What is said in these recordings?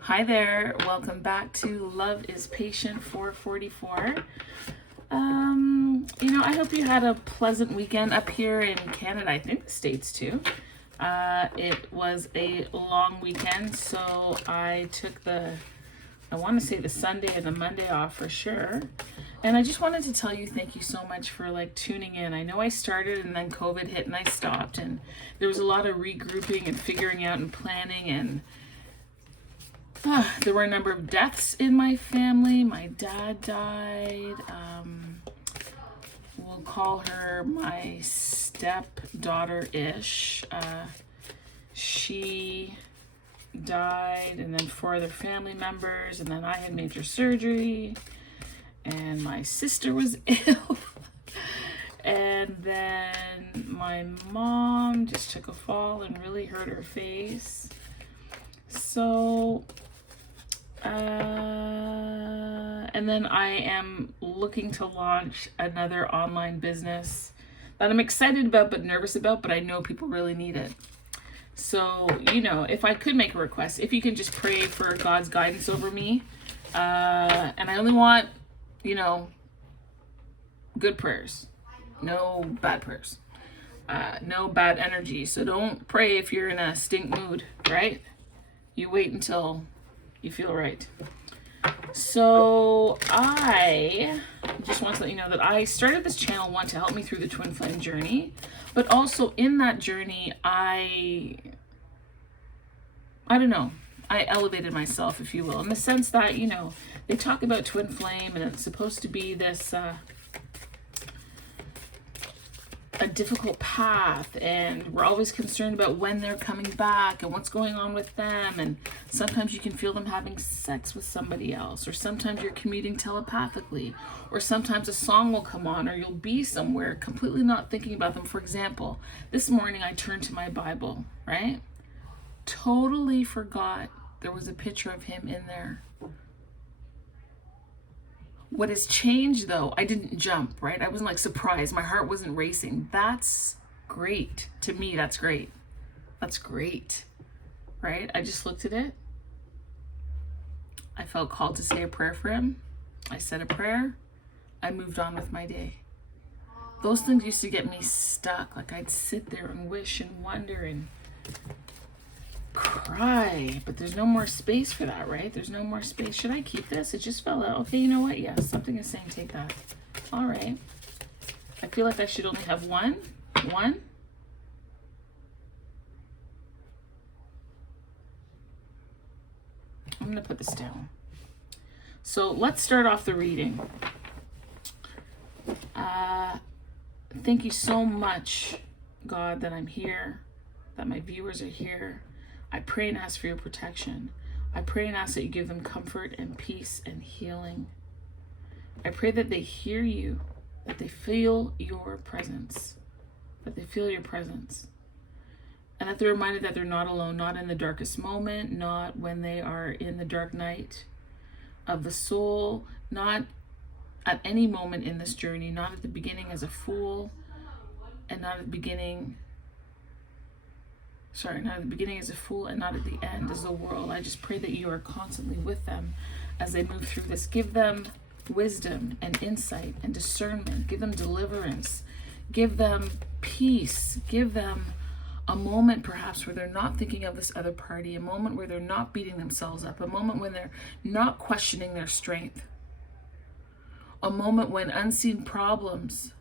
Hi there, welcome back to Love is Patient 444. I hope you had a pleasant weekend up here in Canada, I think the States too. It was a long weekend, so I took I want to say the Sunday and the Monday off for sure. And I just wanted to tell you thank you so much for tuning in. I know I started and then COVID hit and I stopped, and there was a lot of regrouping and figuring out and planning, and there were a number of deaths in my family. My dad died. We'll call her my stepdaughter-ish. She died, and then 4 other family members, and then I had major surgery, and my sister was ill. And then my mom just took a fall and really hurt her face. So and then I am looking to launch another online business that I'm excited about but nervous about, but I know people really need it. So, if I could make a request, if you can just pray for God's guidance over me. And I only want, good prayers. No bad prayers. No bad energy. So don't pray if you're in a stink mood, right? You wait until you feel right. So I just want to let you know that I started this channel, one, to help me through the twin flame journey, but also in that journey, I elevated myself, if you will, in the sense that, they talk about twin flame and it's supposed to be this, a difficult path, and we're always concerned about when they're coming back and what's going on with them, and sometimes you can feel them having sex with somebody else, or sometimes you're commuting telepathically, or sometimes a song will come on, or you'll be somewhere completely not thinking about them. For example, this morning I turned to my Bible, right? Totally forgot there was a picture of him in there. What has changed though, I didn't jump, right? I wasn't surprised. My heart wasn't racing. That's great. To me, that's great. That's great, right? I just looked at it. I felt called to say a prayer for him. I said a prayer. I moved on with my day. Those things used to get me stuck. I'd sit there and wish and wonder and cry, but there's no more space for that, right? There's no more space. Should I keep this? It just fell out. Okay, you know what? Yes, something is saying take that. All right. I feel like I should only have one. I'm going to put this down. So let's start off the reading. Thank you so much, God, that I'm here, that my viewers are here. I pray and ask for your protection. I pray and ask that you give them comfort and peace and healing. I pray that they hear you, that they feel your presence, and that they're reminded that they're not alone, not in the darkest moment, not when they are in the dark night of the soul, not at any moment in this journey, not at the beginning as a fool, and not at the beginning as a fool, and not at the end as the world. I just pray that you are constantly with them as they move through this. Give them wisdom and insight and discernment. Give them deliverance. Give them peace. Give them a moment perhaps where they're not thinking of this other party, a moment where they're not beating themselves up, a moment when they're not questioning their strength, a moment when unseen problems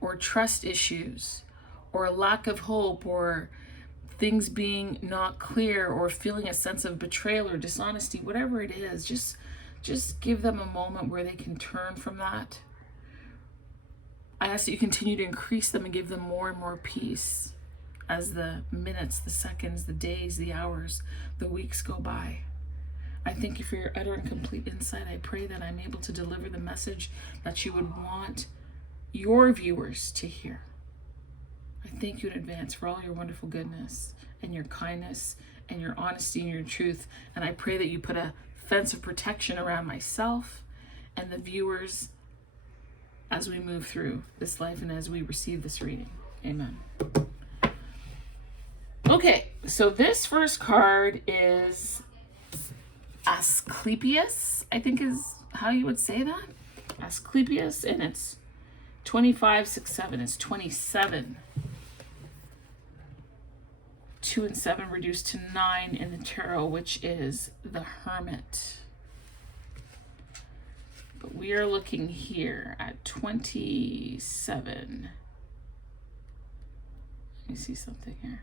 or trust issues or a lack of hope or things being not clear or feeling a sense of betrayal or dishonesty, whatever it is, just give them a moment where they can turn from that. I ask that you continue to increase them and give them more and more peace as the minutes, the seconds, the days, the hours, the weeks go by. I thank you for your utter and complete insight. I pray that I'm able to deliver the message that you would want your viewers to hear. I thank you in advance for all your wonderful goodness and your kindness and your honesty and your truth. And I pray that you put a fence of protection around myself and the viewers as we move through this life and as we receive this reading. Amen. Okay, so this first card is Asclepius, I think is how you would say that. Asclepius, and it's 25, 6, 7. It's 27. 2 and 7 reduced to 9 in the tarot, which is the Hermit. But we are looking here at 27. Let me see something here.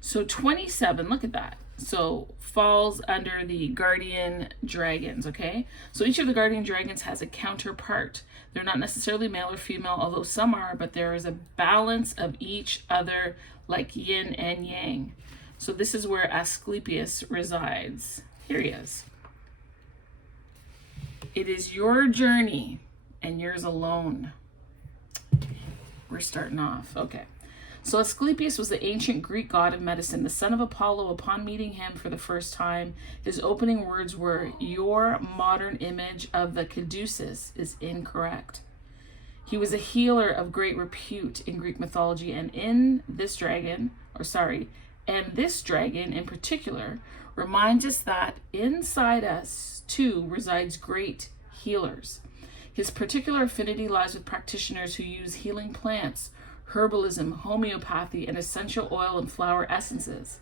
So 27, look at that. So falls under the guardian dragons, okay? So each of the guardian dragons has a counterpart. They're not necessarily male or female, although some are, but there is a balance of each other, like yin and yang. So this is where Asclepius resides. Here he is. It is your journey and yours alone. We're starting off. Okay. So Asclepius was the ancient Greek god of medicine, the son of Apollo. Upon meeting him for the first time, his opening words were, "Your modern image of the caduceus is incorrect." He was a healer of great repute in Greek mythology, and this dragon in particular reminds us that inside us too resides great healers. His particular affinity lies with practitioners who use healing plants, herbalism, homeopathy, and essential oil and flower essences.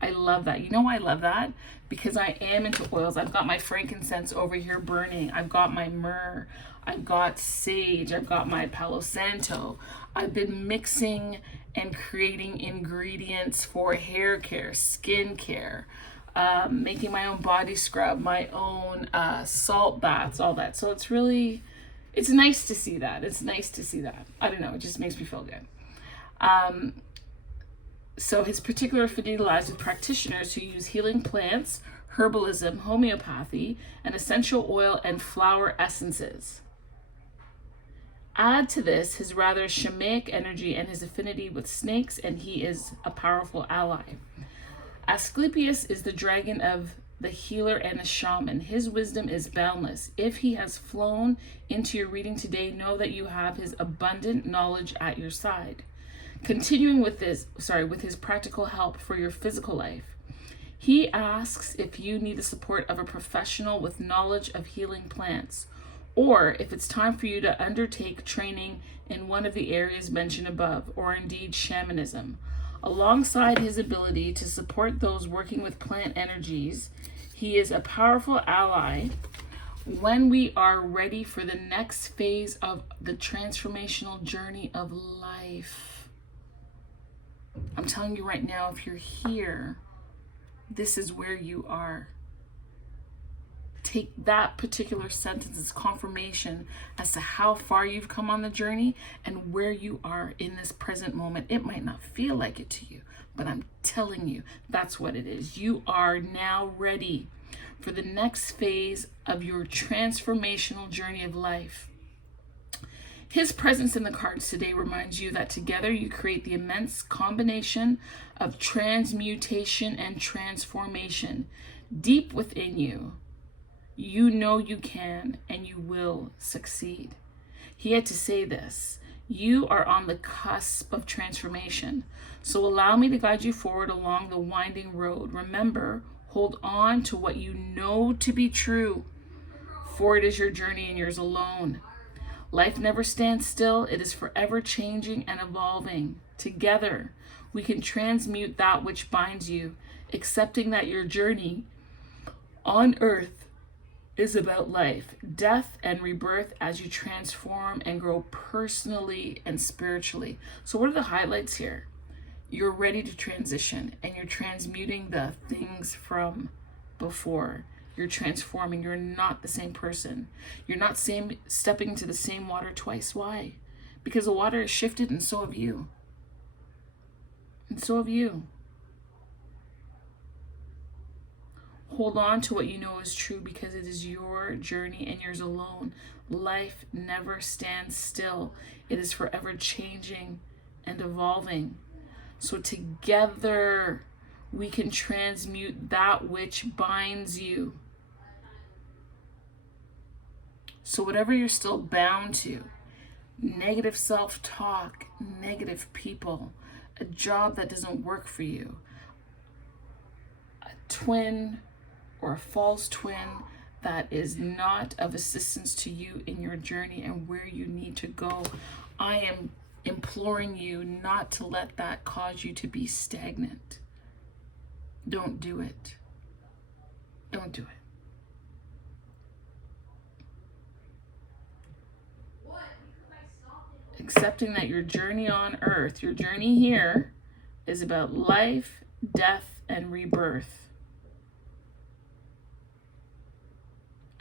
I love that. You know why I love that? Because I am into oils. I've got my frankincense over here burning. I've got my myrrh. I've got sage. I've got my palo santo. I've been mixing and creating ingredients for hair care, skin care, making my own body scrub, my own salt baths, all that. So it's nice to see that. It's nice to see that. I don't know. It just makes me feel good. So his particular affinity lies with practitioners who use healing plants, herbalism, homeopathy, and essential oil and flower essences. Add to this his rather shamanic energy and his affinity with snakes, and he is a powerful ally. Asclepius is the dragon of the healer and the shaman. His wisdom is boundless. If he has flown into your reading today, know that you have his abundant knowledge at your side. Continuing with his practical help for your physical life, he asks if you need the support of a professional with knowledge of healing plants, or if it's time for you to undertake training in one of the areas mentioned above, or indeed shamanism. Alongside his ability to support those working with plant energies, he is a powerful ally when we are ready for the next phase of the transformational journey of life. I'm telling you right now, if you're here, this is where you are. Take that particular sentence as confirmation as to how far you've come on the journey and where you are in this present moment. It might not feel like it to you, but I'm telling you, that's what it is. You are now ready for the next phase of your transformational journey of life. His presence in the cards today reminds you that together you create the immense combination of transmutation and transformation deep within you. You know you can and you will succeed. He had to say this. You are on the cusp of transformation. So allow me to guide you forward along the winding road. Remember, hold on to what you know to be true, for it is your journey and yours alone. Life never stands still. It is forever changing and evolving. Together, we can transmute that which binds you, accepting that your journey on earth is about life, death, and rebirth as you transform and grow personally and spiritually. So what are the highlights here? You're ready to transition and you're transmuting the things from before. You're transforming. You're not the same person. You're not stepping into the same water twice. Why? Because the water has shifted and so have you. And so have you. Hold on to what you know is true because it is your journey and yours alone. Life never stands still. It is forever changing and evolving. So together we can transmute that which binds you. So whatever you're still bound to, negative self-talk, negative people, a job that doesn't work for you, a twin or a false twin that is not of assistance to you in your journey and where you need to go, I am imploring you not to let that cause you to be stagnant. Don't do it. Don't do it. Accepting that your journey on earth, your journey here, is about life, death, and rebirth.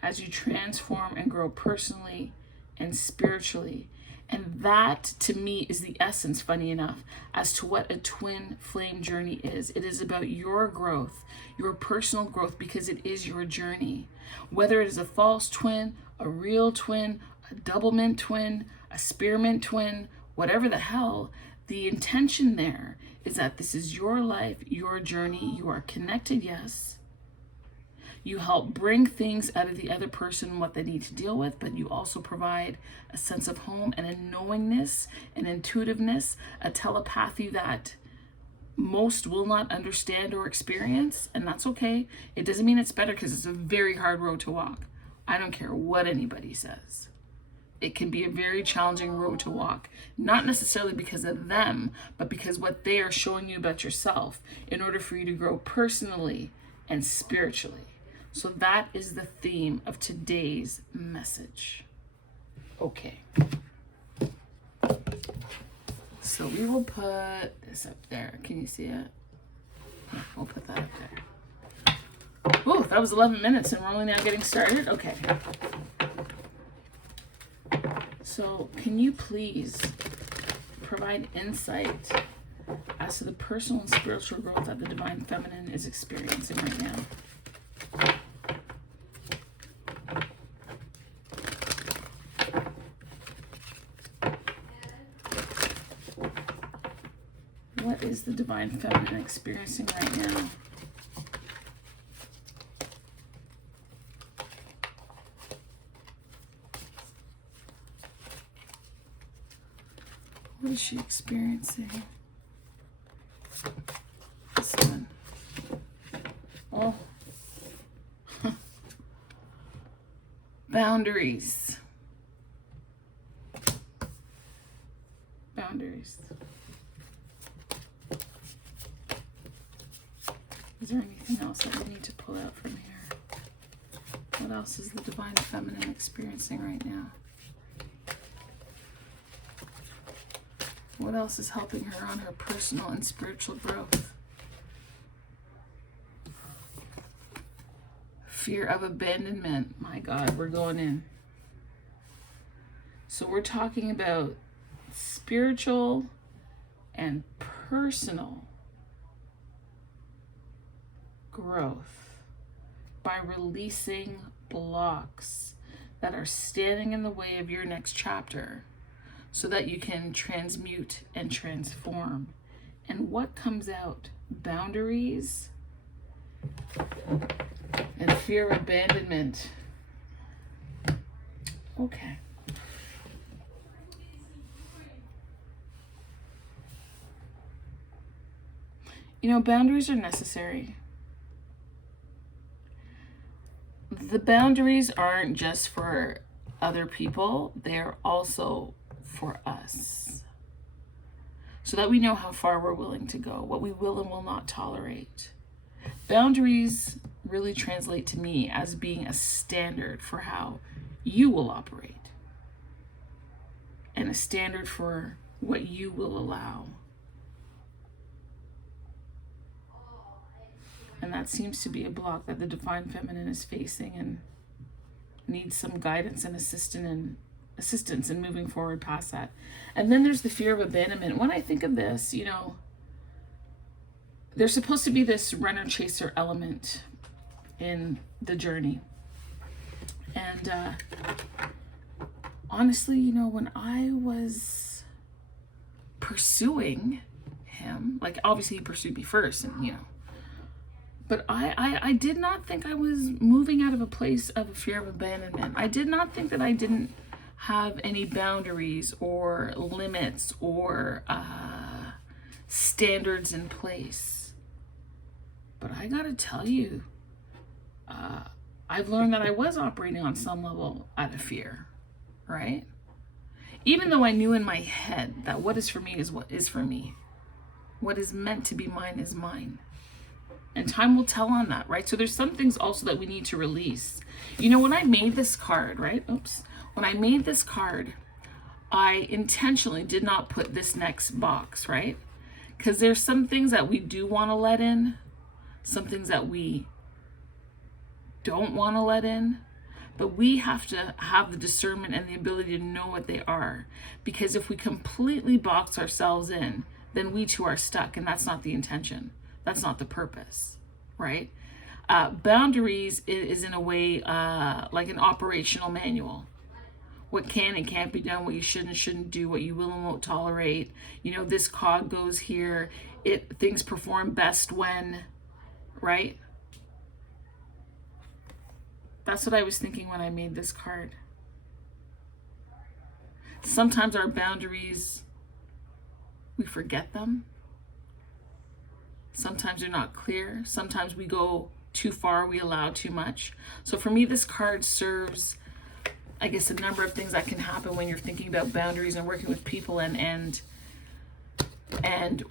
As you transform and grow personally and spiritually. And that, to me, is the essence, funny enough, as to what a twin flame journey is. It is about your growth, your personal growth, because it is your journey. Whether it is a false twin, a real twin, a doublemint twin, a spearmint twin, whatever the hell, the intention there is that this is your life, your journey. You are connected, yes. You help bring things out of the other person, what they need to deal with, but you also provide a sense of home and a knowingness, an intuitiveness, a telepathy that most will not understand or experience, and that's okay. It doesn't mean it's better, because it's a very hard road to walk. I don't care what anybody says. It can be a very challenging road to walk, not necessarily because of them, but because what they are showing you about yourself in order for you to grow personally and spiritually. So that is the theme of today's message. Okay. So we will put this up there. Can you see it? Yeah, we'll put that up there. Oh, that was 11 minutes and we're only now getting started. Okay. So can you please provide insight as to the personal and spiritual growth that the Divine Feminine is experiencing right now? What is the Divine Feminine experiencing right now? What is she experiencing? This one. Oh. Boundaries. Boundaries. Is there anything else that we need to pull out from here? What else is the Divine Feminine experiencing right now? What else is helping her on her personal and spiritual growth? Fear of abandonment. My God, we're going in. So we're talking about spiritual and personal growth by releasing blocks that are standing in the way of your next chapter so that you can transmute and transform. And what comes out? Boundaries and fear of abandonment. Okay. You know, boundaries are necessary. The boundaries aren't just for other people, they're also for us. So that we know how far we're willing to go, what we will and will not tolerate. Boundaries really translate to me as being a standard for how you will operate and a standard for what you will allow. And that seems to be a block that the Divine Feminine is facing and needs some guidance and assistance in moving forward past that. And then there's the fear of abandonment. When I think of this, you know, there's supposed to be this runner-chaser element in the journey. And honestly, you know, when I was pursuing him, like obviously he pursued me first, and you know, but I did not think I was moving out of a place of a fear of abandonment. I did not think that I didn't have any boundaries or limits or standards in place. But I gotta tell you, I've learned that I was operating on some level out of fear, right? Even though I knew in my head that what is for me is what is for me. What is meant to be mine is mine. And time will tell on that, right? So there's some things also that we need to release. You know, when I made this card, right? Oops. When I made this card, I intentionally did not put this next box, right? Because there's some things that we do want to let in, some things that we don't want to let in, but we have to have the discernment and the ability to know what they are. Because if we completely box ourselves in, then we too are stuck, and that's not the intention. That's not the purpose, right? Boundaries is in a way like an operational manual. What can and can't be done, what you should and shouldn't do, what you will and won't tolerate. You know, this cog goes here. Things perform best when, right? That's what I was thinking when I made this card. Sometimes our boundaries, we forget them. Sometimes they're not clear. Sometimes we go too far, we allow too much. So for me, this card serves, I guess, a number of things that can happen when you're thinking about boundaries and working with people and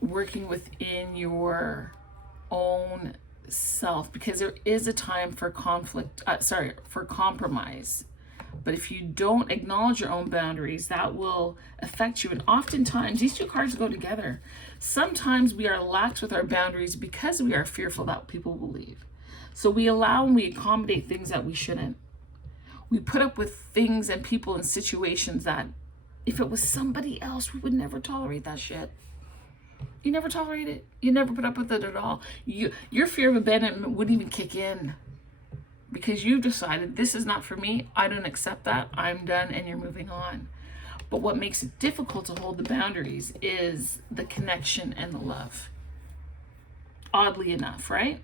working within your own self, because there is a time for for compromise. But if you don't acknowledge your own boundaries, that will affect you. And oftentimes, these two cards go together. Sometimes we are lax with our boundaries because we are fearful that people will leave. So we allow and we accommodate things that we shouldn't. We put up with things and people and situations that if it was somebody else, we would never tolerate that shit. You never tolerate it. You never put up with it at all. Your fear of abandonment wouldn't even kick in because you decided this is not for me. I don't accept that. I'm done, and you're moving on. But what makes it difficult to hold the boundaries is the connection and the love. Oddly enough, right?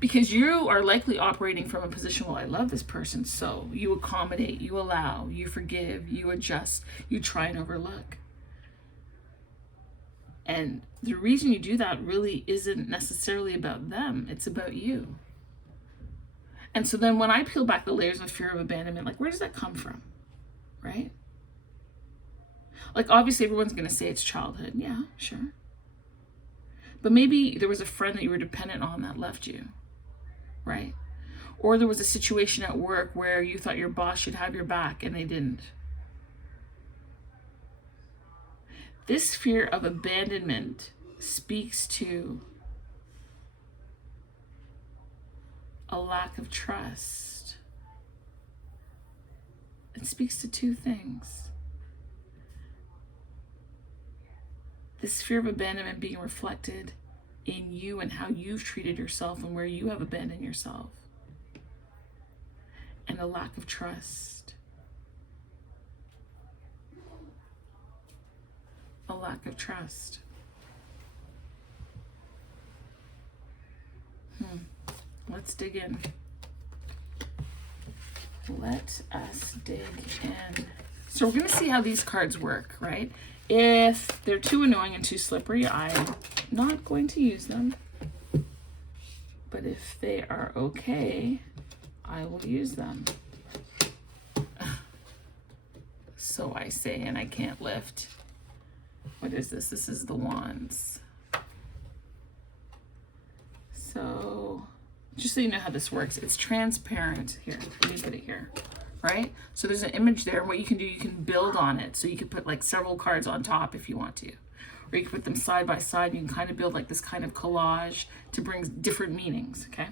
Because you are likely operating from a position, well, I love this person, so you accommodate, you allow, you forgive, you adjust, you try and overlook. And the reason you do that really isn't necessarily about them, it's about you. And so then when I peel back the layers of fear of abandonment, like, where does that come from? Right? Like, obviously everyone's going to say it's childhood. Yeah, sure. But maybe there was a friend that you were dependent on that left you, right? Or there was a situation at work where you thought your boss should have your back and they didn't. This fear of abandonment speaks to a lack of trust. It speaks to two things. This fear of abandonment being reflected in you and how you've treated yourself and where you have abandoned yourself. And a lack of trust. A lack of trust. Let's dig in. Let us dig in. So we're going to see how these cards work, right? If they're too annoying and too slippery, I'm not going to use them. But if they are okay, I will use them. So I say, and I can't lift. What is this? This is the wands. So just so you know how this works, it's transparent. Here, let me put it here, right? So there's an image there. What you can do, you can build on it. So you can put like several cards on top if you want to. Or you can put them side by side. You can kind of build like this kind of collage to bring different meanings, okay?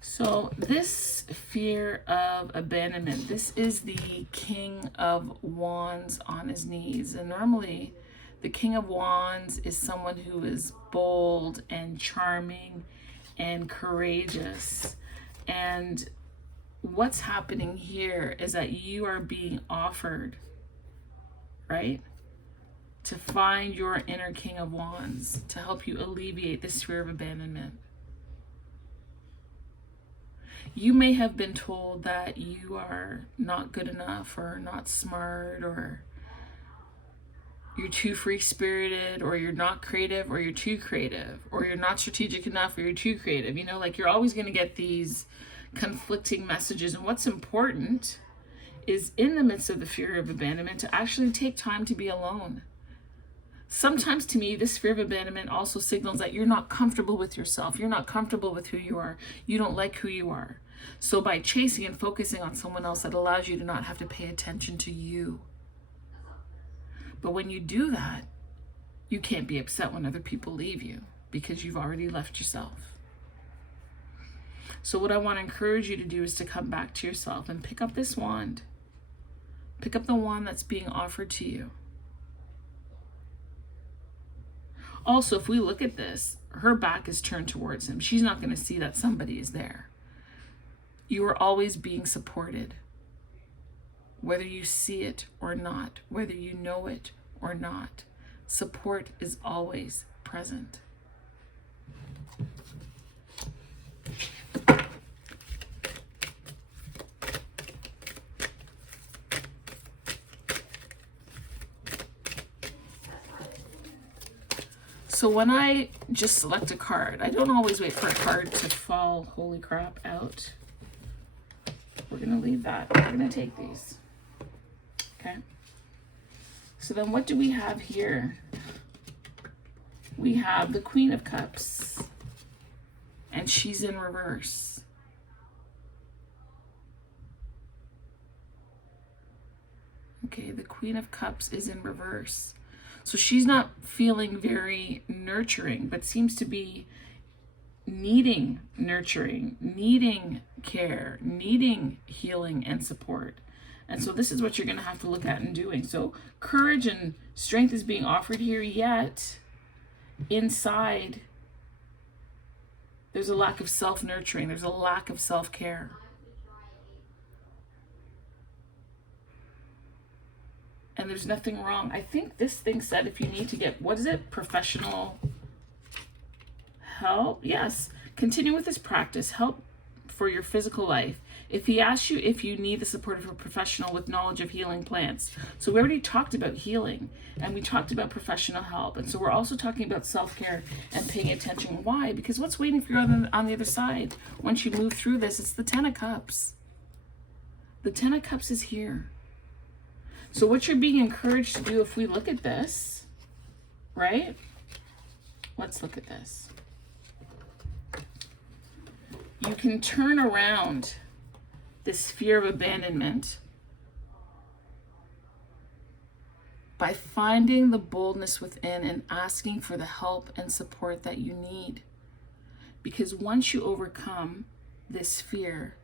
So this fear of abandonment, this is the King of Wands on his knees. And normally the King of Wands is someone who is bold and charming and courageous. And what's happening here is that you are being offered, right, to find your inner King of Wands to help you alleviate this fear of abandonment. You may have been told that you are not good enough or not smart, or you're too free-spirited, or you're not creative, or you're too creative, or you're not strategic enough, or you're too creative. You know, like you're always going to get these conflicting messages. And what's important is, in the midst of the fear of abandonment, to actually take time to be alone. Sometimes, to me, this fear of abandonment also signals that you're not comfortable with yourself. You're not comfortable with who you are. You don't like who you are. So by chasing and focusing on someone else, that allows you to not have to pay attention to you. But when you do that, you can't be upset when other people leave you, because you've already left yourself. So what I want to encourage you to do is to come back to yourself and pick up this wand. Pick up the wand that's being offered to you. Also, if we look at this, her back is turned towards him. She's not going to see that somebody is there. You are always being supported, whether you see it or not, whether you know it or not. Support is always present. So when I just select a card, I don't always wait for a card to fall, holy crap, out. We're going to leave that. We're going to take these. Okay. So then what do we have here? We have the Queen of Cups, and she's in reverse. Okay, the Queen of Cups is in reverse. So she's not feeling very nurturing, but seems to be needing nurturing, needing care, needing healing and support. And so this is what you're going to have to look at and doing. So courage and strength is being offered here, yet inside there's a lack of self-nurturing. There's a lack of self-care. And there's nothing wrong. I think this thing said if you need to get, what is it? Professional help? Yes. Continue with this practice. Help for your physical life. If he asks you if you need the support of a professional with knowledge of healing plants. So we already talked about healing, and we talked about professional help. And so we're also talking about self-care and paying attention. Why? Because what's waiting for you on the other side? Once you move through this, it's the Ten of Cups. The Ten of Cups is here. So what you're being encouraged to do, if we look at this, right? Let's look at this. You can turn around this fear of abandonment by finding the boldness within and asking for the help and support that you need. Because once you overcome this fear,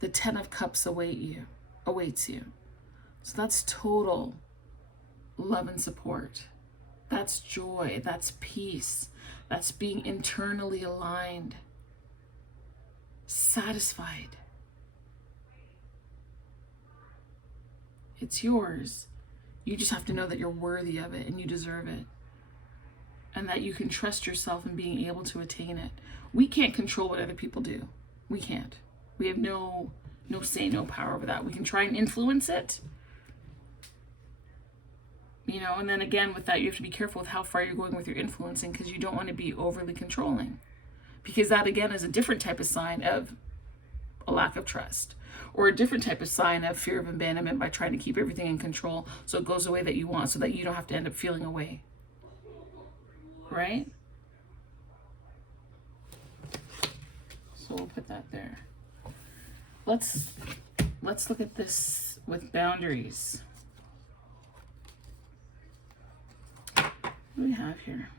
the Ten of Cups awaits you. So that's total love and support. That's joy. That's peace. That's being internally aligned, satisfied. It's yours. You just have to know that you're worthy of it and you deserve it. And that you can trust yourself in being able to attain it. We can't control what other people do. We can't. We have no say, no power over that. We can try and influence it. You know, and then again, with that, you have to be careful with how far you're going with your influencing, because you don't want to be overly controlling. Because that, again, is a different type of sign of a lack of trust, or a different type of sign of fear of abandonment by trying to keep everything in control so it goes the way that you want, so that you don't have to end up feeling away. Right? So we'll put that there. Let's look at this with boundaries. What do we have here?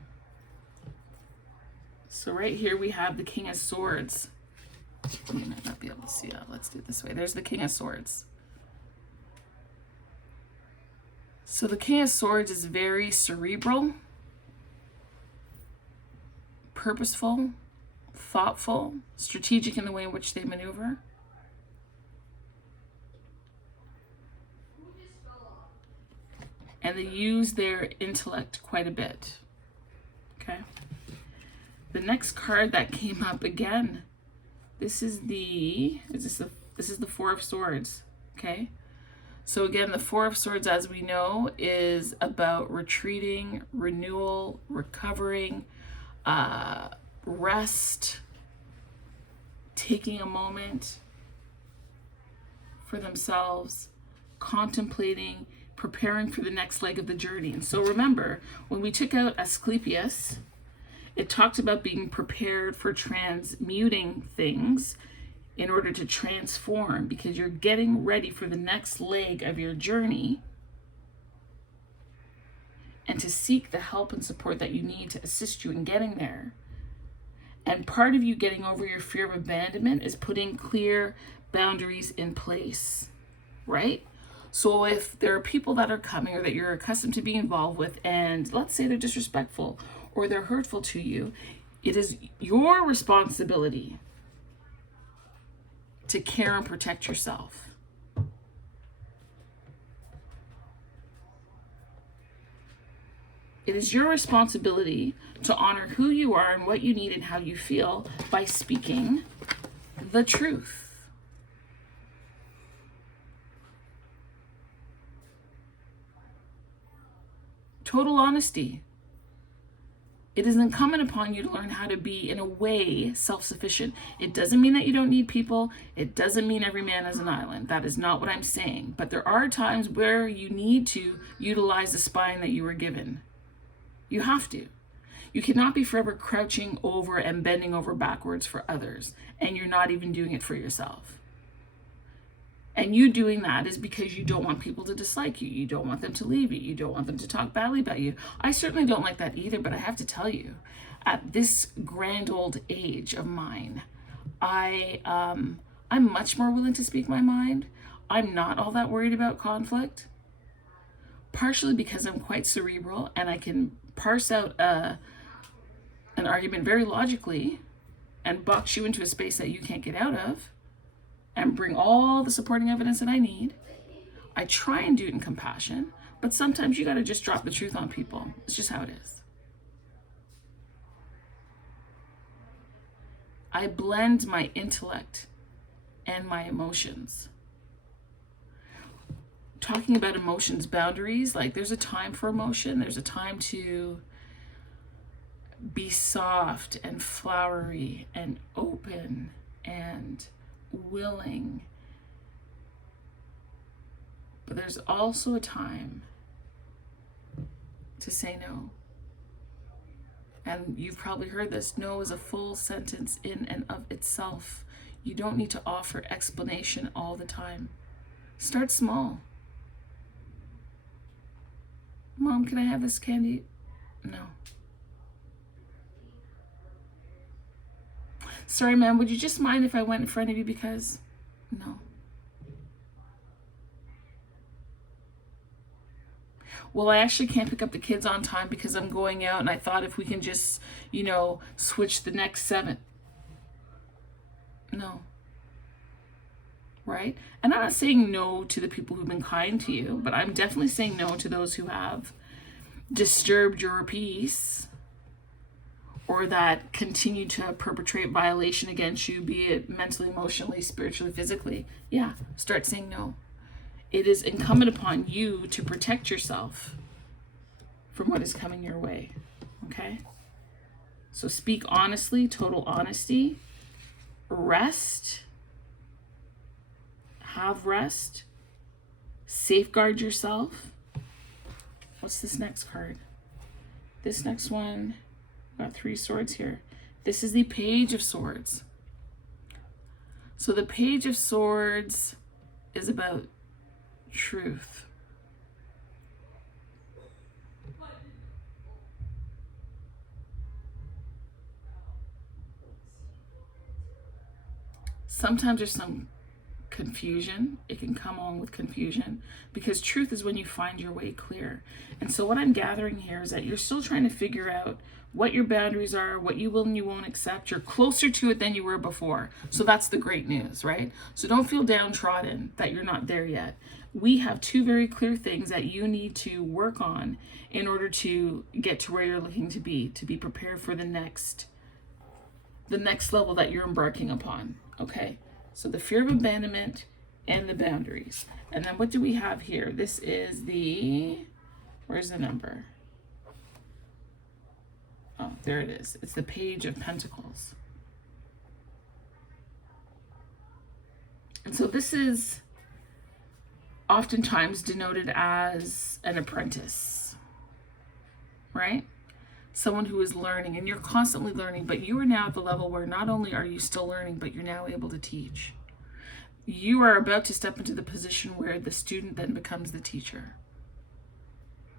So right here we have the King of Swords. You might not be able to see that. Let's do it this way. There's the King of Swords. So the King of Swords is very cerebral, purposeful, thoughtful, strategic in the way in which they maneuver. And they use their intellect quite a bit. Okay. The next card that came up again, this is the Four of Swords. Okay. So again, the Four of Swords, as we know, is about retreating, renewal, recovering, rest, taking a moment for themselves, contemplating, preparing for the next leg of the journey. And so remember, when we took out Asclepius, it talked about being prepared for transmuting things in order to transform, because you're getting ready for the next leg of your journey and to seek the help and support that you need to assist you in getting there. And part of you getting over your fear of abandonment is putting clear boundaries in place, right? So if there are people that are coming or that you're accustomed to being involved with, and let's say they're disrespectful or they're hurtful to you, it is your responsibility to care and protect yourself. It is your responsibility to honor who you are and what you need and how you feel by speaking the truth. Total honesty. It is incumbent upon you to learn how to be, in a way, self-sufficient. It doesn't mean that you don't need people. It doesn't mean every man is an island. That is not what I'm saying. But there are times where you need to utilize the spine that you were given. You have to. You cannot be forever crouching over and bending over backwards for others, and you're not even doing it for yourself. And you doing that is because you don't want people to dislike you. You don't want them to leave you. You don't want them to talk badly about you. I certainly don't like that either, but I have to tell you, at this grand old age of mine, I'm much more willing to speak my mind. I'm not all that worried about conflict, partially because I'm quite cerebral and I can parse out an argument very logically and box you into a space that you can't get out of, and bring all the supporting evidence that I need. I try and do it in compassion, but sometimes you got to just drop the truth on people. It's just how it is. I blend my intellect and my emotions. Talking about emotions, boundaries, like there's a time for emotion. There's a time to be soft and flowery and open and willing, but there's also a time to say no. And you've probably heard this: no is a full sentence in and of itself. You don't need to offer explanation all the time. Start small. Mom, can I have this candy? No. Sorry, ma'am, would you just mind if I went in front of you because? No. Well, I actually can't pick up the kids on time because I'm going out, and I thought if we can just, switch the next 7. No. Right? And I'm not saying no to the people who've been kind to you, but I'm definitely saying no to those who have disturbed your peace, or that continue to perpetrate violation against you, be it mentally, emotionally, spiritually, physically. Yeah, start saying no. It is incumbent upon you to protect yourself from what is coming your way, okay? So speak honestly, total honesty, rest, have rest, safeguard yourself. What's this next card? This next one, got 3 swords here. This is the Page of Swords. So the Page of Swords is about truth. Sometimes there's some confusion. It can come on with confusion, because truth is when you find your way clear. And so what I'm gathering here is that you're still trying to figure out what your boundaries are, what you will and you won't accept. You're closer to it than you were before. So that's the great news, right? So don't feel downtrodden that you're not there yet. We have 2 very clear things that you need to work on in order to get to where you're looking to be prepared for the next level that you're embarking upon, okay? So the fear of abandonment and the boundaries. And then what do we have here? This is the, where's the number? Oh, there it is. It's the Page of Pentacles. And so this is oftentimes denoted as an apprentice, right? Someone who is learning, and you're constantly learning, but you are now at the level where not only are you still learning, but you're now able to teach. You are about to step into the position where the student then becomes the teacher.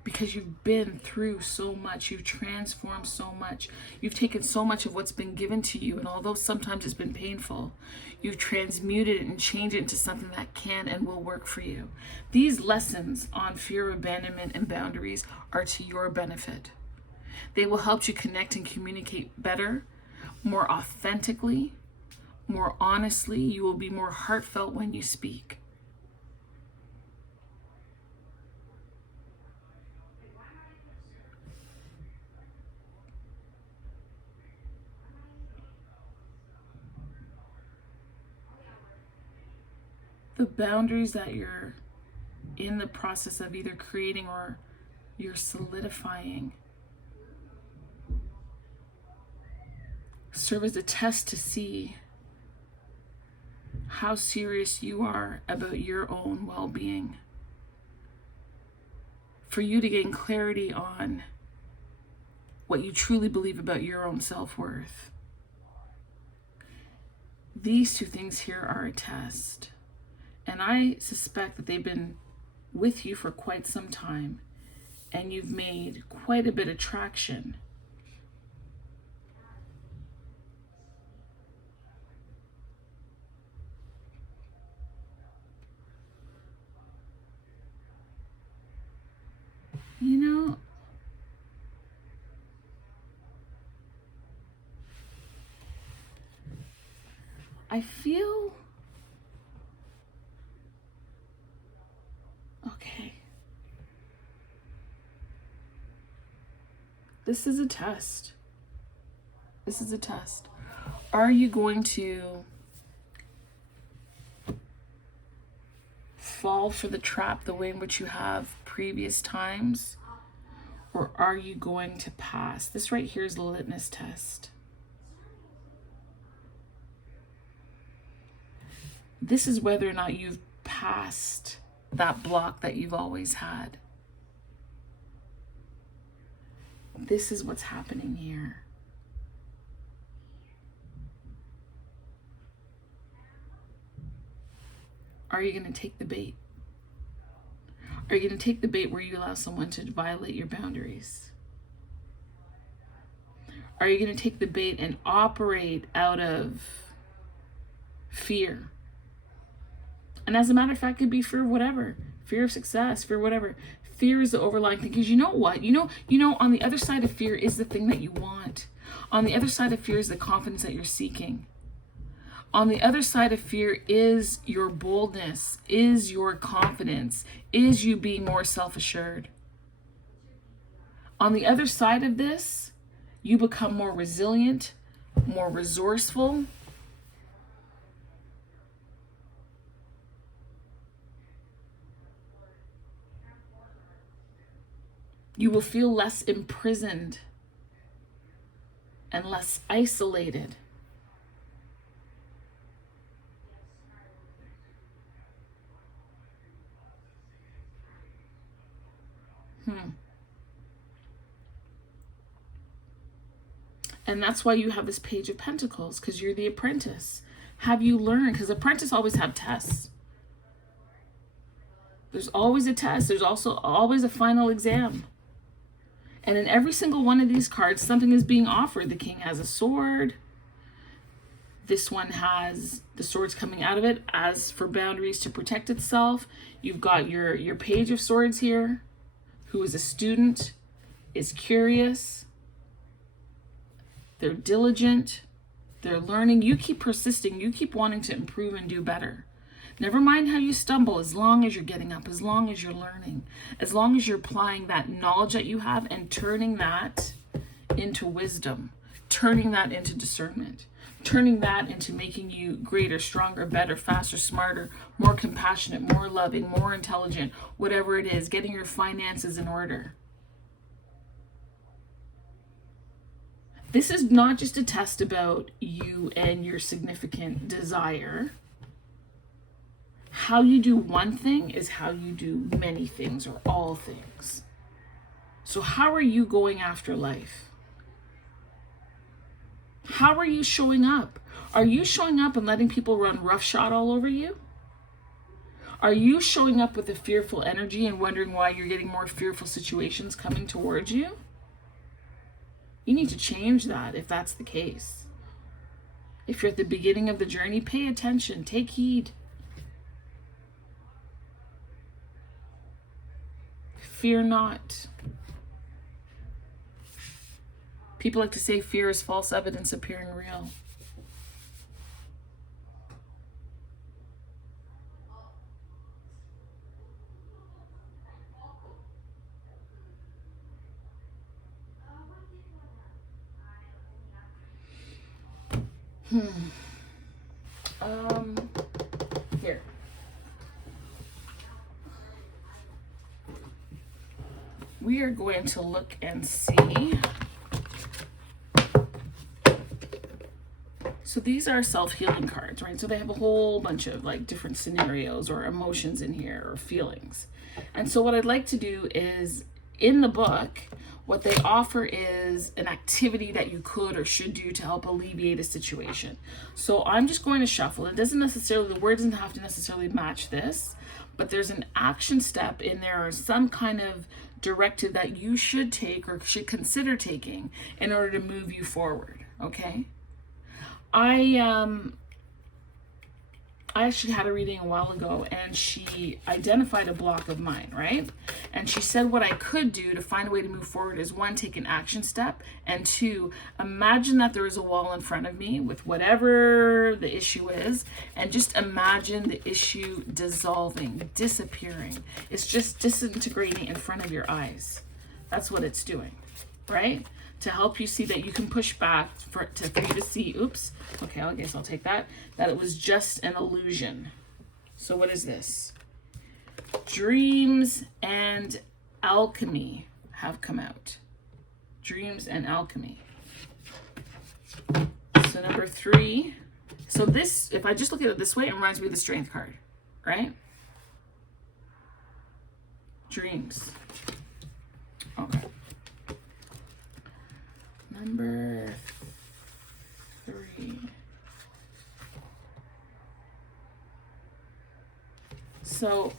Because you've been through so much, you've transformed so much, you've taken so much of what's been given to you, and although sometimes it's been painful, you've transmuted it and changed it into something that can and will work for you. These lessons on fear, abandonment, and boundaries are to your benefit. They will help you connect and communicate better, more authentically, more honestly. You will be more heartfelt when you speak. The boundaries that you're in the process of either creating or you're solidifying serve as a test to see how serious you are about your own well-being. For you to gain clarity on what you truly believe about your own self-worth. These two things here are a test. And I suspect that they've been with you for quite some time, and you've made quite a bit of traction. You know, I feel okay. This is a test. This is a test. Are you going to fall for the trap the way in which you have previous times? Or are you going to pass? This right here is the litmus test. This is whether or not you've passed that block that you've always had. This is what's happening here. Are you going to take the bait? Are you going to take the bait where you allow someone to violate your boundaries? Are you going to take the bait and operate out of fear? And as a matter of fact, it could be fear of whatever. Fear of success, fear of whatever. Fear is the overlying thing. Because you know what? You know, on the other side of fear is the thing that you want. On the other side of fear is the confidence that you're seeking. On the other side of fear is your boldness, is your confidence, is you being more self-assured. On the other side of this, you become more resilient, more resourceful. You will feel less imprisoned and less isolated. And that's why you have this Page of Pentacles, because you're the apprentice. Have you learned? Because apprentices always have tests. There's always a test. There's also always a final exam. And in every single one of these cards, something is being offered. The King has a sword. This one has the swords coming out of it. As for boundaries to protect itself, you've got your Page of Swords here, who is a student, is curious. They're diligent. They're learning. You keep persisting. You keep wanting to improve and do better. Never mind how you stumble, as long as you're getting up, as long as you're learning, as long as you're applying that knowledge that you have and turning that into wisdom, turning that into discernment, turning that into making you greater, stronger, better, faster, smarter, more compassionate, more loving, more intelligent, whatever it is, getting your finances in order. This is not just a test about you and your significant desire. How you do one thing is how you do many things or all things. So how are you going after life? How are you showing up? Are you showing up and letting people run roughshod all over you? Are you showing up with a fearful energy and wondering why you're getting more fearful situations coming towards you? You need to change that if that's the case. If you're at the beginning of the journey, pay attention, take heed. Fear not. People like to say fear is false evidence appearing real. Here. We are going to look and see. So these are self-healing cards, right? So they have a whole bunch of like different scenarios or emotions in here or feelings. And so what I'd like to do is, in the book, what they offer is an activity that you could or should do to help alleviate a situation. So I'm just going to shuffle. It doesn't necessarily, the word doesn't have to necessarily match this, but there's an action step in there or some kind of directive that you should take or should consider taking in order to move you forward, okay? I actually had a reading a while ago, and she identified a block of mine, right? And she said what I could do to find a way to move forward is, one, take an action step, and two, imagine that there is a wall in front of me with whatever the issue is, and just imagine the issue dissolving, disappearing. It's just disintegrating in front of your eyes. That's what it's doing, right? To help you see that you can push back for you to see, oops, okay, I guess I'll take that it was just an illusion. So what is this? Dreams and Alchemy have come out. Dreams and Alchemy. So number 3. So this, if I just look at it this way, it reminds me of the Strength card, right? Dreams. Okay. Number 3. So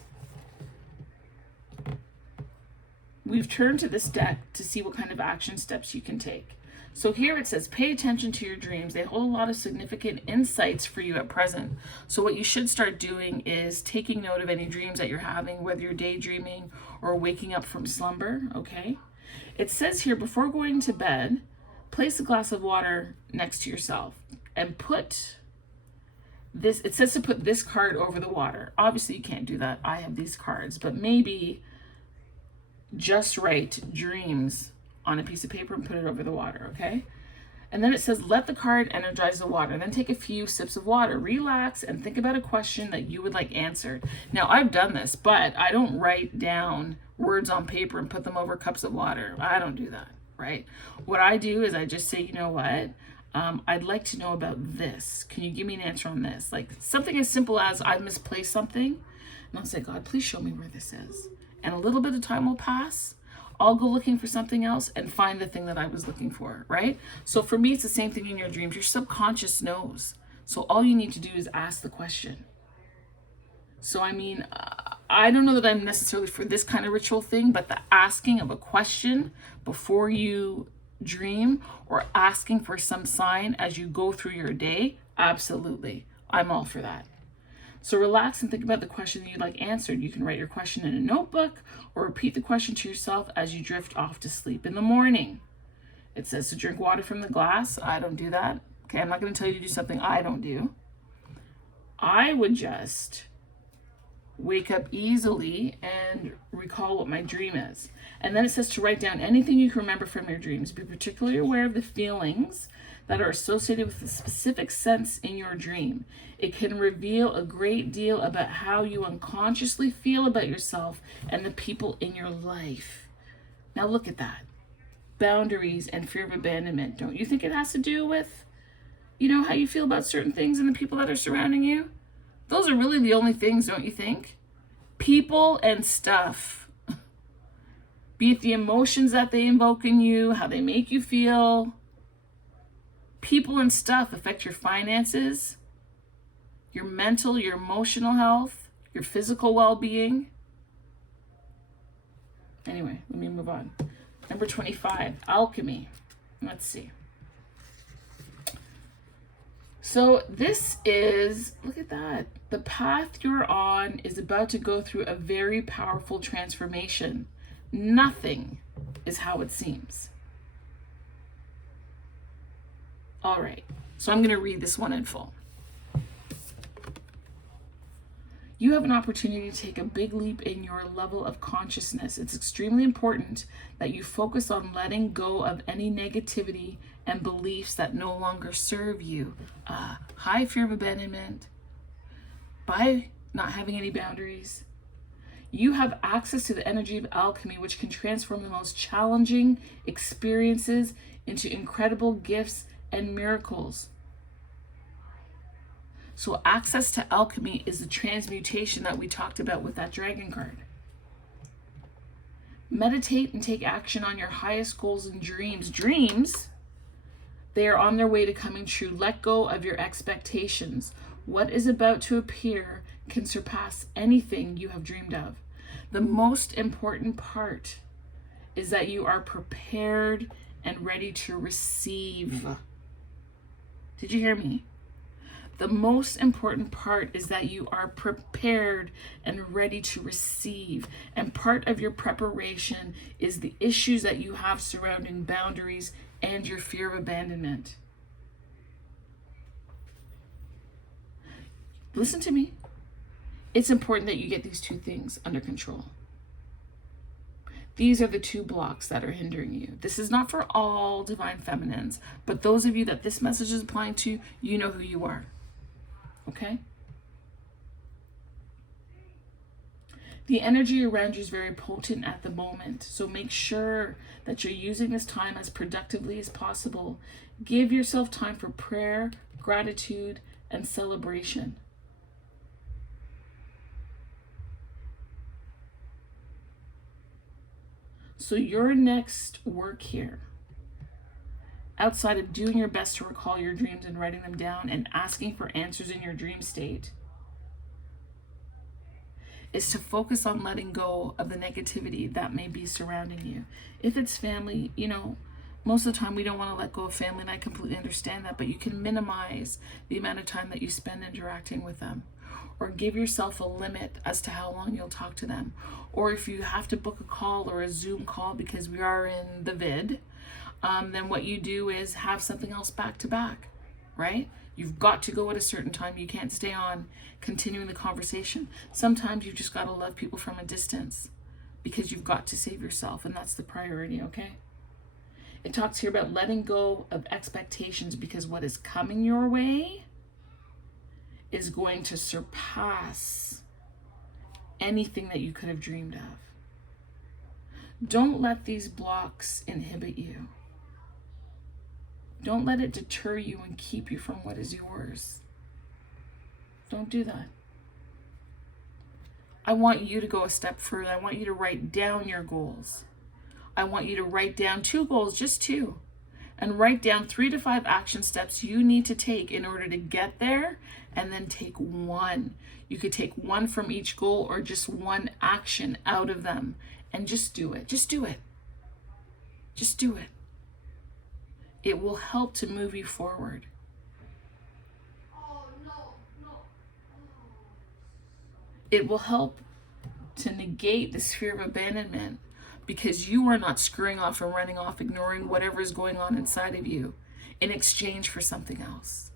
we've turned to this deck to see what kind of action steps you can take. So here it says, pay attention to your dreams. They hold a lot of significant insights for you at present. So what you should start doing is taking note of any dreams that you're having, whether you're daydreaming or waking up from slumber, okay? It says here, before going to bed, place a glass of water next to yourself and put this, it says to put this card over the water. Obviously you can't do that. I have these cards, but maybe just write dreams on a piece of paper and put it over the water, okay? And then it says, let the card energize the water. Then take a few sips of water, relax, and think about a question that you would like answered. Now, I've done this, but I don't write down words on paper and put them over cups of water. I don't do that, right? What I do is I just say, you know what? I'd like to know about this. Can you give me an answer on this? Like something as simple as I misplaced something. And I'll say, God, please show me where this is. And a little bit of time will pass. I'll go looking for something else and find the thing that I was looking for, right? So for me, it's the same thing in your dreams. Your subconscious knows. So all you need to do is ask the question. So, I mean, I don't know that I'm necessarily for this kind of ritual thing, but the asking of a question before you dream or asking for some sign as you go through your day, absolutely. I'm all for that. So relax and think about the question that you'd like answered. You can write your question in a notebook or repeat the question to yourself as you drift off to sleep in the morning. It says to drink water from the glass. I don't do that. Okay, I'm not going to tell you to do something I don't do. I would just wake up easily and recall what my dream is. And then it says to write down anything you can remember from your dreams. Be particularly aware of the feelings that are associated with a specific sense in your dream. It can reveal a great deal about how you unconsciously feel about yourself and the people in your life. Now look at that. Boundaries and fear of abandonment. Don't you think it has to do with, how you feel about certain things and the people that are surrounding you? Those are really the only things, don't you think? People and stuff. Be it the emotions that they invoke in you, how they make you feel. People and stuff affect your finances, your mental, your emotional health, your physical well-being. Anyway, let me move on. Number 25, alchemy. Let's see. So this is, look at that. The path you're on is about to go through a very powerful transformation. Nothing is how it seems. All right, so I'm going to read this one in full. You have an opportunity to take a big leap in your level of consciousness. It's extremely important that you focus on letting go of any negativity and beliefs that no longer serve you. High fear of abandonment, by not having any boundaries. You have access to the energy of alchemy, which can transform the most challenging experiences into incredible gifts and miracles. So access to alchemy is the transmutation that we talked about with that dragon card. Meditate and take action on your highest goals and dreams. Dreams, they are on their way to coming true. Let go of your expectations. What is about to appear can surpass anything you have dreamed of. The most important part is that you are prepared and ready to receive. Did you hear me? The most important part is that you are prepared and ready to receive. And part of your preparation is the issues that you have surrounding boundaries and your fear of abandonment. Listen to me. It's important that you get these two things under control. These are the two blocks that are hindering you. This is not for all divine feminines, but those of you that this message is applying to, you know who you are. Okay? The energy around you is very potent at the moment, so make sure that you're using this time as productively as possible. Give yourself time for prayer, gratitude, and celebration. So your next work here, outside of doing your best to recall your dreams and writing them down and asking for answers in your dream state, is to focus on letting go of the negativity that may be surrounding you. If it's family, most of the time we don't want to let go of family, and I completely understand that, but you can minimize the amount of time that you spend interacting with them. Or give yourself a limit as to how long you'll talk to them. Or if you have to book a call or a Zoom call because we are in the vid, then what you do is have something else back to back, right? You've got to go at a certain time. You can't stay on continuing the conversation. Sometimes you've just got to love people from a distance because you've got to save yourself, and that's the priority, okay? It talks here about letting go of expectations because what is coming your way is going to surpass anything that you could have dreamed of. Don't let these blocks inhibit you. Don't let it deter you and keep you from what is yours. Don't do that. I want you to go a step further. I want you to write down your goals. I want you to write down 2 goals, just 2, and write down 3 to 5 action steps you need to take in order to get there, and then take 1. You could take 1 from each goal or just 1 action out of them, and just do it. Just do it. Just do it. It will help to move you forward. It will help to negate this fear of abandonment because you are not screwing off and running off, ignoring whatever is going on inside of you in exchange for something else.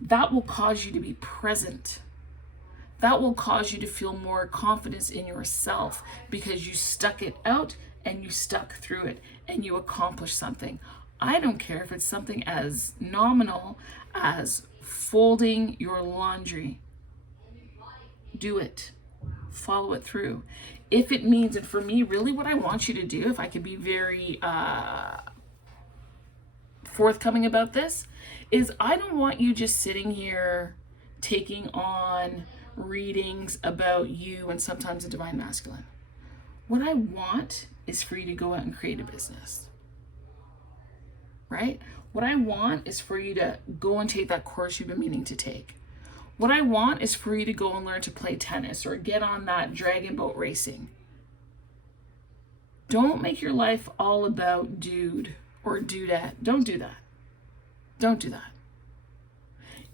That will cause you to be present. That will cause you to feel more confidence in yourself because you stuck it out and you stuck through it and you accomplished something. I don't care if it's something as nominal as folding your laundry. Do it. Follow it through. If it means, and for me, really what I want you to do, if I could be very forthcoming about this, is I don't want you just sitting here taking on readings about you and sometimes the divine masculine. What I want is for you to go out and create a business. Right? What I want is for you to go and take that course you've been meaning to take. What I want is for you to go and learn to play tennis or get on that dragon boat racing. Don't make your life all about dude or dudette. Don't do that. Don't do that.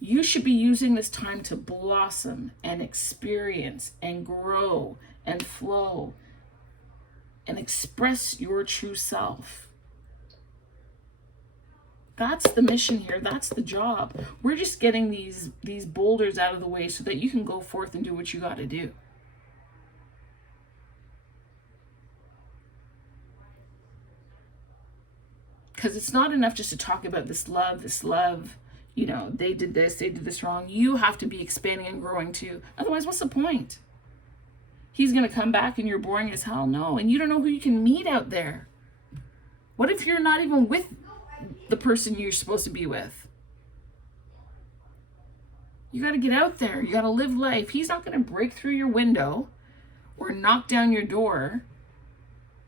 You should be using this time to blossom and experience and grow and flow and express your true self. That's the mission here. That's the job. We're just getting these boulders out of the way so that you can go forth and do what you got to do. Because it's not enough just to talk about this love, you know, they did this wrong. You have to be expanding and growing too. Otherwise, what's the point? He's going to come back and you're boring as hell? No. And you don't know who you can meet out there. What if you're not even with the person you're supposed to be with? You got to get out there. You got to live life. He's not going to break through your window or knock down your door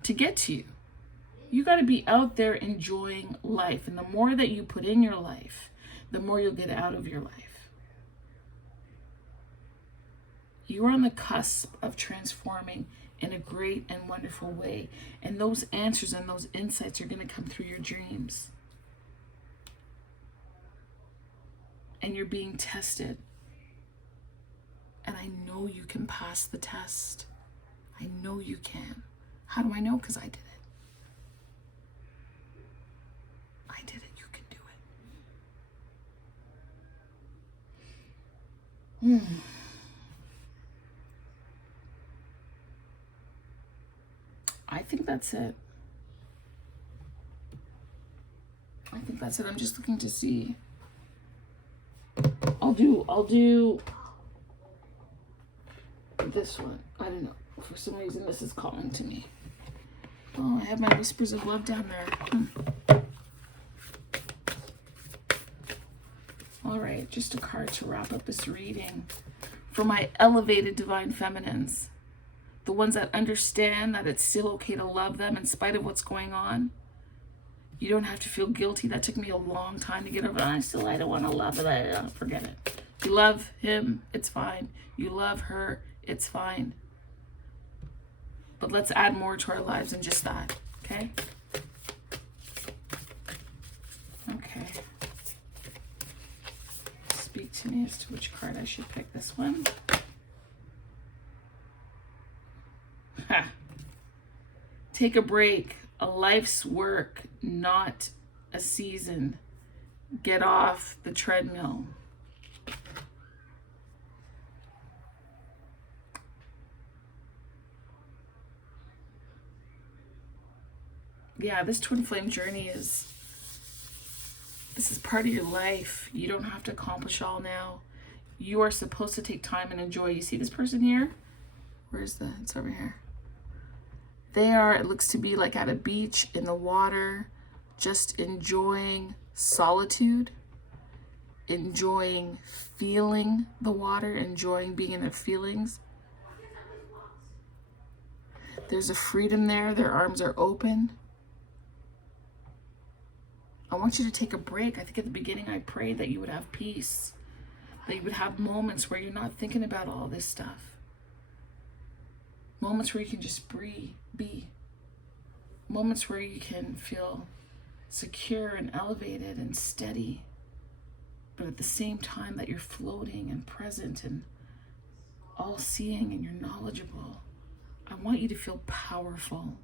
to get to you. You got to be out there enjoying life. And the more that you put in your life, the more you'll get out of your life. You are on the cusp of transforming in a great and wonderful way. And those answers and those insights are going to come through your dreams. And you're being tested. And I know you can pass the test. I know you can. How do I know? Because I did it. I did it. You can do it. I think that's it. I think that's it. I'm just looking to see. I'll do this one. I don't know. For some reason, this is calling to me. Oh, I have my whispers of love down there. All right, just a card to wrap up this reading. For my elevated divine feminines, the ones that understand that it's still okay to love them in spite of what's going on. You don't have to feel guilty. That took me a long time to get over. I don't want to love it. Forget it. You love him, it's fine. You love her, it's fine. But let's add more to our lives than just that, okay? Okay. Speak to me as to which card I should pick. This one. Ha. Take a break. A life's work, not a season. Get off the treadmill. Yeah, this twin flame journey this is part of your life. You don't have to accomplish all now. You are supposed to take time and enjoy. You see this person here? It's over here. They are, it looks to be like at a beach in the water, just enjoying solitude, enjoying feeling the water, enjoying being in their feelings. There's a freedom there. Their arms are open. I want you to take a break. I think at the beginning I prayed that you would have peace, that you would have moments where you're not thinking about all this stuff. Moments where you can just breathe, be. Moments where you can feel secure and elevated and steady, but at the same time that you're floating and present and all-seeing and you're knowledgeable. I want you to feel powerful.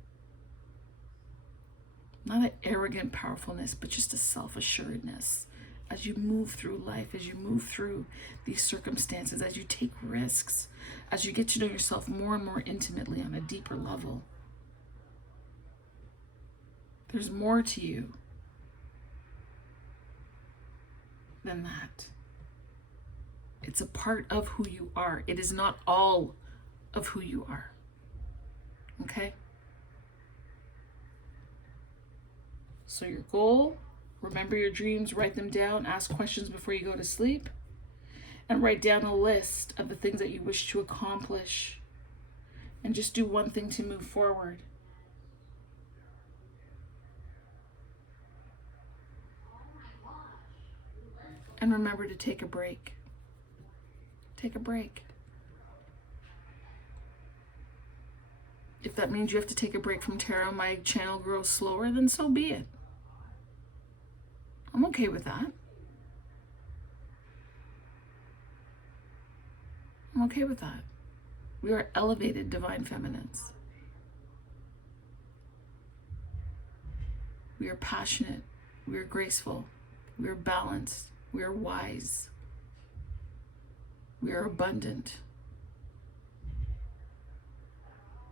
Not an arrogant powerfulness, but just a self-assuredness as you move through life, as you move through these circumstances, as you take risks, as you get to know yourself more and more intimately on a deeper level. There's more to you than that. It's a part of who you are. It is not all of who you are. Okay? So your goal, remember your dreams, write them down, ask questions before you go to sleep, and write down a list of the things that you wish to accomplish, and just do one thing to move forward. And remember to take a break. Take a break. If that means you have to take a break from tarot, my channel grows slower, then so be it. I'm okay with that. I'm okay with that. We are elevated divine feminines. We are passionate. We are graceful. We are balanced. We are wise. We are abundant.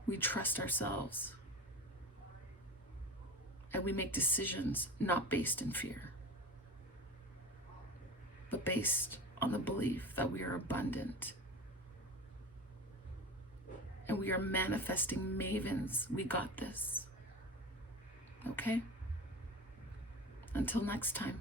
We trust ourselves. And we make decisions not based in fear, but based on the belief that we are abundant. And we are manifesting mavens. We got this. Okay? Until next time.